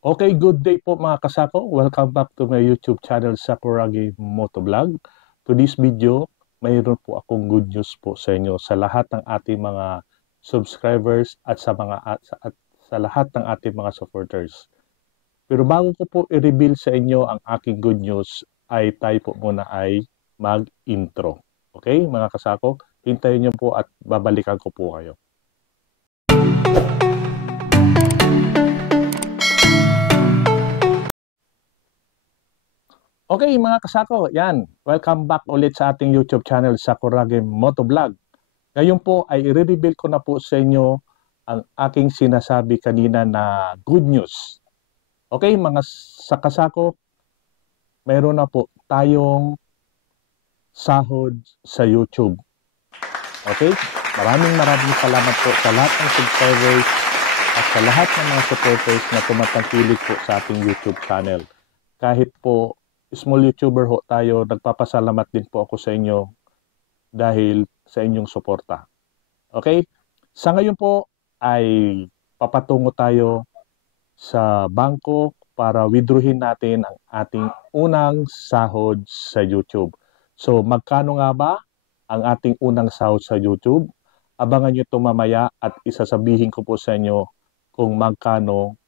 Okay, good day po mga kasako. Welcome back to my YouTube channel, Sakuragi Motovlog. To this video, mayroon po akong good news po sa inyo sa lahat ng ating mga subscribers at sa lahat ng ating mga supporters. Pero bago ko po i-reveal sa inyo ang aking good news, ay tayo po muna ay mag-intro. Okay, mga kasako? Hintayin niyo po at babalikan ko po kayo. Okay mga kasako, yan. Welcome back ulit sa ating YouTube channel, Sakuragi Motovlog. Ngayon po ay i-reveal ko na po sa inyo ang aking sinasabi kanina na good news. Okay mga kasako, mayroon na po tayong sahod sa YouTube. Okay? Maraming salamat po sa lahat ng subscribers at sa lahat ng mga supporters na tumatangkilik po sa ating YouTube channel. Kahit po small YouTuber ho tayo, nagpapasalamat din po ako sa inyo dahil sa inyong suporta. Okay? Sa ngayon po ay papatungo tayo sa bangko para withdrawin natin ang ating unang sahod sa YouTube. So magkano nga ba ang ating unang sahod sa YouTube? Abangan nyo ito mamaya at isasabihin ko po sa inyo kung magkano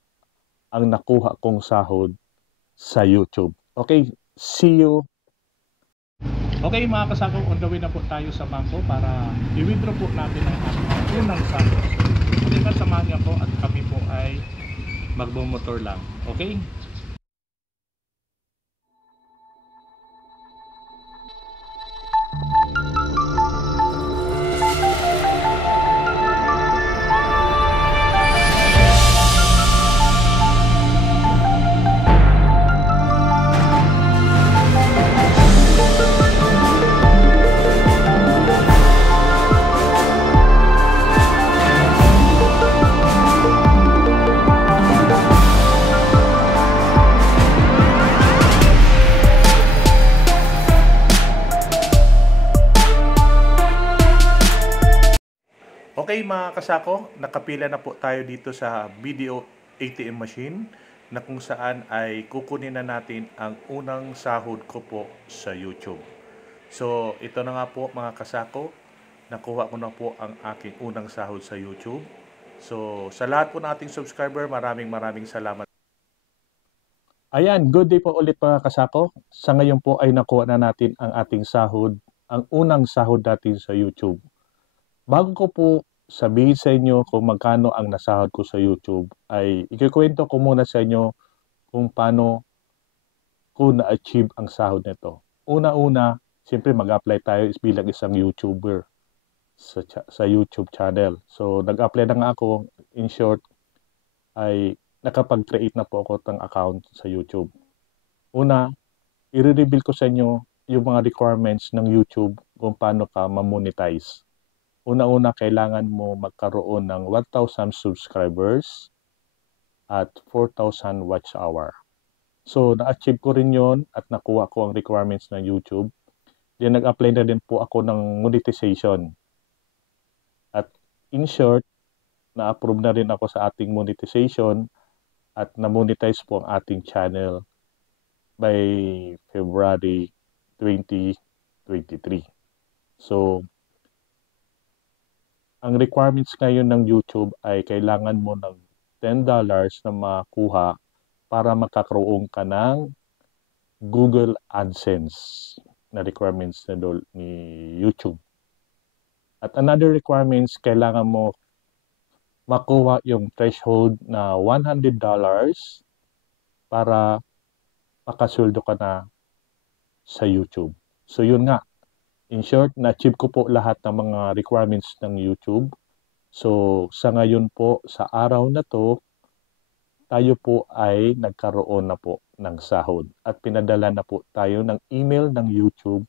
ang nakuha kong sahod sa YouTube. Okay, see you. Okay mga kasako, on the way na po tayo sa bangko para i-withdraw po natin ang ating unang sahod. Okay ba, samahan niyo po at kami po ay magbumotor lang. Okay? Okay mga kasako, nakapila na po tayo dito sa video ATM machine na kung saan ay kukunin na natin ang unang sahod ko po sa YouTube. So ito na nga po mga kasako, nakuha ko na po ang aking unang sahod sa YouTube. So sa lahat po nating subscriber, maraming salamat. Ayan, good day po ulit mga kasako. Sa ngayon po ay nakuha na natin ang ating sahod, ang unang sahod natin sa YouTube. Bago ko po sabihin sa inyo kung magkano ang nasahod ko sa YouTube, ay ikikwento ko muna sa inyo kung paano ko na-achieve ang sahod nito. Una-una, siyempre mag-apply tayo bilang isang YouTuber sa YouTube channel. So, nag-apply na nga ako. In short, ay nakapag-create na po ako ng account sa YouTube. Una, i-reveal ko sa inyo yung mga requirements ng YouTube kung paano ka ma-monetize. Una-una, kailangan mo magkaroon ng 1,000 subscribers at 4,000 watch hour. So, na-achieve ko rin yon at nakuha ko ang requirements ng YouTube. Then, nag-apply na din po ako ng monetization. At in short, na-approve na rin ako sa ating monetization at na-monetize po ang ating channel by February 2023. So, ang requirements ngayon ng YouTube ay kailangan mo ng $10 na makuha para makakaroon ka ng Google AdSense na requirements na ni YouTube. At another requirements, kailangan mo makuha yung threshold na $100 para makasweldo ka na sa YouTube. So yun nga, in short, na-achieve ko po lahat ng mga requirements ng YouTube. So, sa ngayon po, sa araw na to, tayo po ay nagkaroon na po ng sahod. At pinadala na po tayo ng email ng YouTube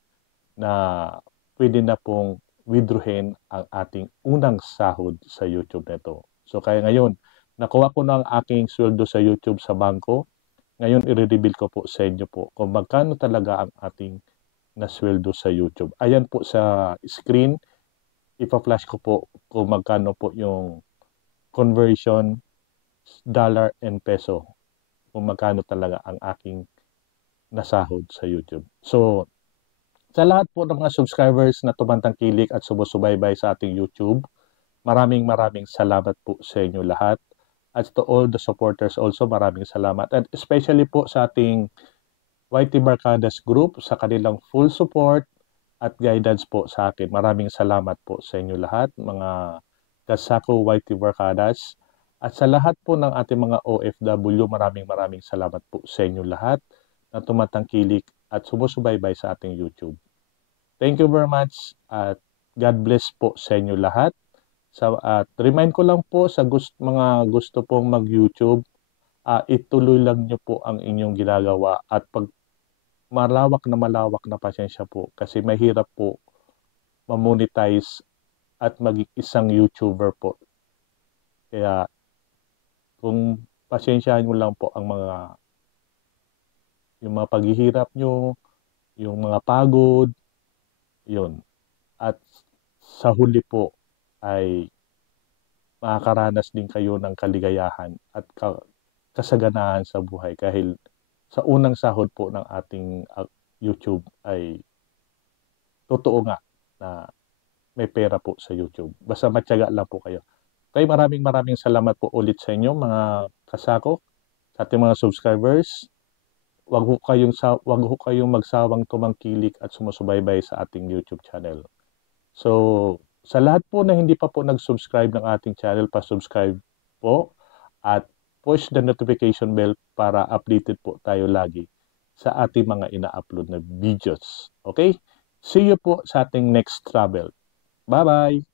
na pwede na pong withdrawin ang ating unang sahod sa YouTube nito. So, kaya ngayon, nakuha ko na ang aking sweldo sa YouTube sa bangko. Ngayon, i-reveal ko po sa inyo po kung magkano talaga ang ating na sweldo sa YouTube. Ayan po sa screen, ipa-flash ko po kung magkano po yung conversion dollar and peso. kung magkano talaga ang aking nasahod sa YouTube. So, sa lahat po ng mga subscribers na tumantangkilik at sumusubaybay sa ating YouTube, maraming salamat po sa inyo lahat. At to all the supporters also, maraming salamat. At especially po sa ating YT Barkadas group sa kanilang full support at guidance po sa akin. Maraming salamat po sa inyo lahat, mga kasako YT Barkadas. At sa lahat po ng ating mga OFW, maraming salamat po sa inyo lahat na tumatangkilik at sumusubaybay sa ating YouTube. Thank you very much at God bless po sa inyo lahat. At remind ko lang po sa mga gusto pong mag-YouTube, ituloy lang nyo po ang inyong ginagawa at pag malawak na pasensya po kasi mahirap po ma-monetize at maging isang YouTuber po. Kaya kung pasensyahan nyo lang po ang yung mga paghihirap nyo, yung mga pagod, yun. At sa huli po ay makakaranas din kayo ng kaligayahan at kasaganahan sa buhay dahil sa unang sahod po ng ating YouTube ay totoo nga na may pera po sa YouTube. Basta matyaga lang po kayo. Kaya maraming salamat po ulit sa inyo mga kasako, sa ating mga subscribers. Wag ho kayong magsawang tumangkilik at sumusubaybay sa ating YouTube channel. So, sa lahat po na hindi pa po nag-subscribe ng ating channel, pa-subscribe po at push the notification bell para updated po tayo lagi sa ating mga ina-upload na videos. Okay? See you po sa ating next travel. Bye-bye!